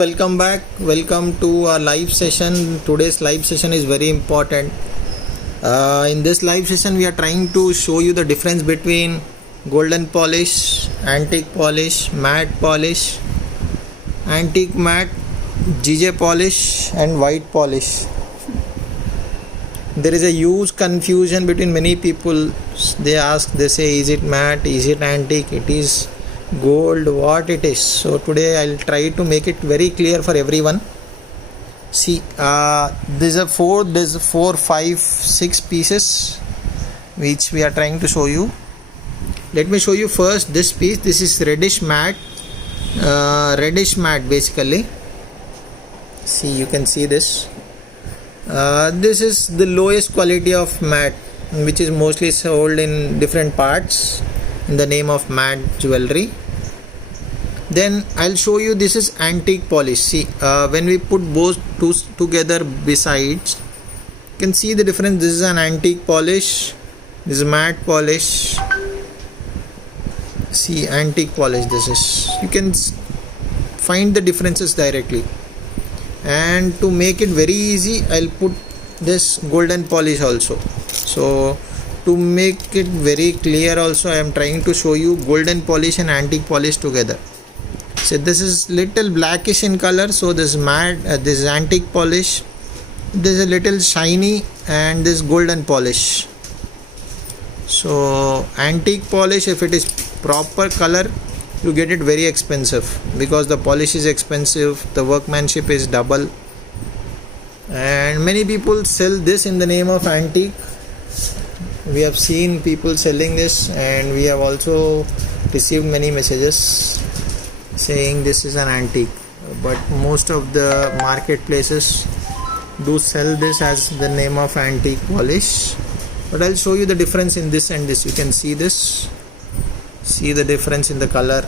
Welcome back. Welcome to our live session. Today's live session is very important. In this live session, we are trying to show you the difference between golden polish, antique polish, matte polish, antique matte, GJ polish, and white polish. There is a huge confusion between many people. They say, is it matte? Is it antique? It is gold, what it is. So today I'll try to make it very clear for everyone. See, there's four, five, six pieces which we are trying to show you. Let me show you first this piece. This is reddish matte basically. See, you can see this. This is the lowest quality of matte, which is mostly sold in different parts in the name of matte jewelry. Then I'll show you this is antique polish. See, when we put both two together besides, you can see the difference. This is an antique polish, this is matte polish. See, antique polish, this is, you can find the differences directly. And to make it very easy, I'll put this golden polish also. So to make it very clear also, I am trying to show you golden polish and antique polish together. So this is little blackish in color, so this matte, this is antique polish. This is a little shiny, and this golden polish. So antique polish, if it is proper color, you get it very expensive because the polish is expensive, the workmanship is double, and many people sell this in the name of antique. We have seen people selling this, and we have also received many messages saying this is an antique, but most of the marketplaces do sell this as the name of antique polish. But I'll show you the difference in this and this. You can see this, see the difference in the color.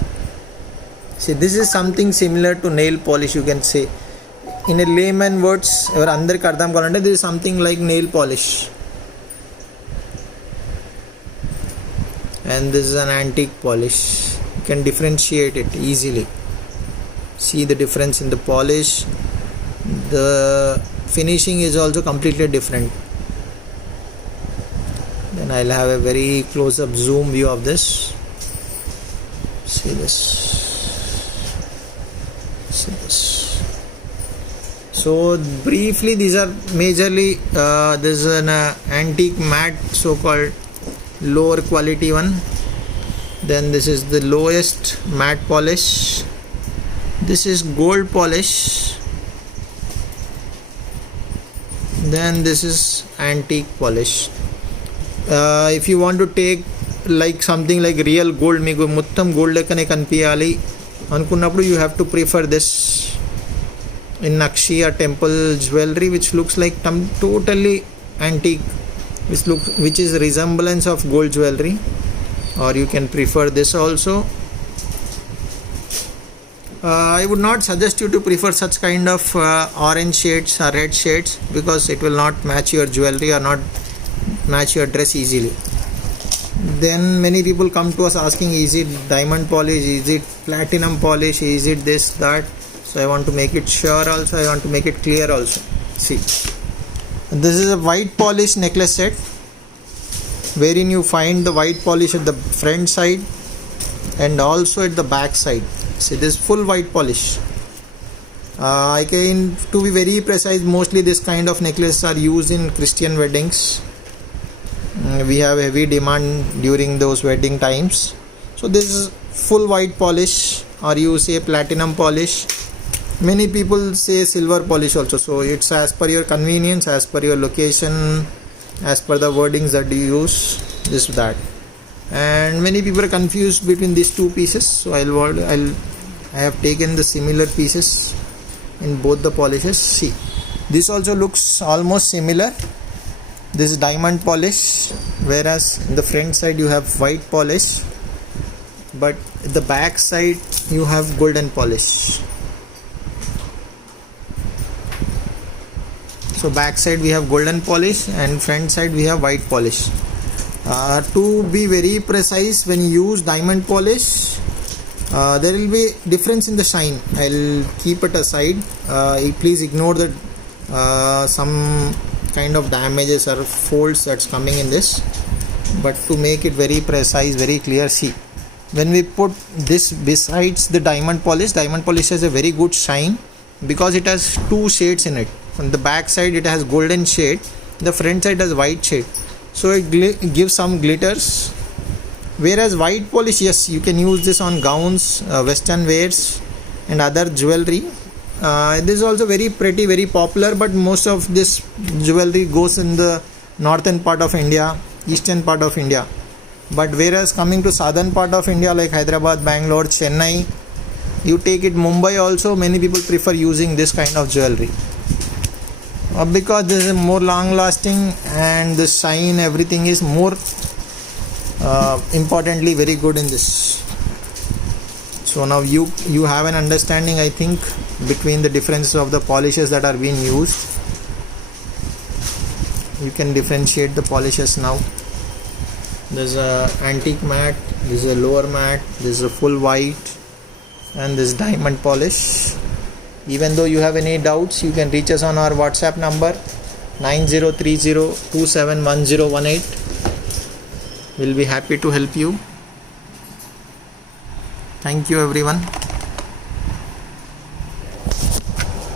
See, this is something similar to nail polish, you can say. In a layman words, this is something like nail polish. And this is an antique polish. You can differentiate it easily. See the difference in the polish. The finishing is also completely different. Then I'll have a very close-up zoom view of this. See this. See this. So briefly, these are majorly this is an antique matte, so-called lower quality one. Then this is the lowest matte polish. This is gold polish. Then this is antique polish. If you want to take like something like real gold, meeku muttam gold lekane kanpiyali anukunnappudu, you have to prefer this in Nakshi or temple jewelry, which looks like totally antique, which is resemblance of gold jewelry. Or you can prefer this also. I would not suggest you to prefer such kind of orange shades or red shades, because it will not match your jewelry or not match your dress easily. Then many people come to us asking, is it diamond polish, is it platinum polish, is it this, that. So I want to make it sure also, I want to make it clear also. See, this is a white polish necklace set, wherein you find the white polish at the front side and also at the back side. See, this full white polish. To be very precise, mostly this kind of necklaces are used in Christian weddings. We have heavy demand during those wedding times. So this is full white polish, or you say platinum polish. Many people say silver polish also. So it's as per your convenience, as per your location, as per the wordings that you use, this, that. And many people are confused between these two pieces. So I have taken the similar pieces in both the polishes. See, this also looks almost similar. This is diamond polish, whereas in the front side you have white polish, but at the back side you have golden polish. So back side we have golden polish and front side we have white polish. To be very precise, when you use diamond polish, there will be difference in the shine. I'll keep it aside. Please ignore the some kind of damages or folds that's coming in this, but to make it very precise, very clear, see, when we put this besides the diamond polish has a very good shine because it has two shades in it. On the back side it has golden shade, the front side has white shade, so it gives some glitters. Whereas white polish, yes, you can use this on gowns, western wears and other jewelry. This is also very pretty, very popular, but most of this jewelry goes in the northern part of India, eastern part of India. But whereas coming to southern part of India like Hyderabad, Bangalore, Chennai, you take it Mumbai also, many people prefer using this kind of jewelry because this is more long lasting and the shine, everything is more importantly very good in this. So now you have an understanding, I think, between the differences of the polishes that are being used. You can differentiate the polishes now. There's a antique matte, this is a lower matte, this is a full white, and this diamond polish. Even though you have any doubts, you can reach us on our WhatsApp number 9030271018. We'll be happy to help you. Thank you everyone.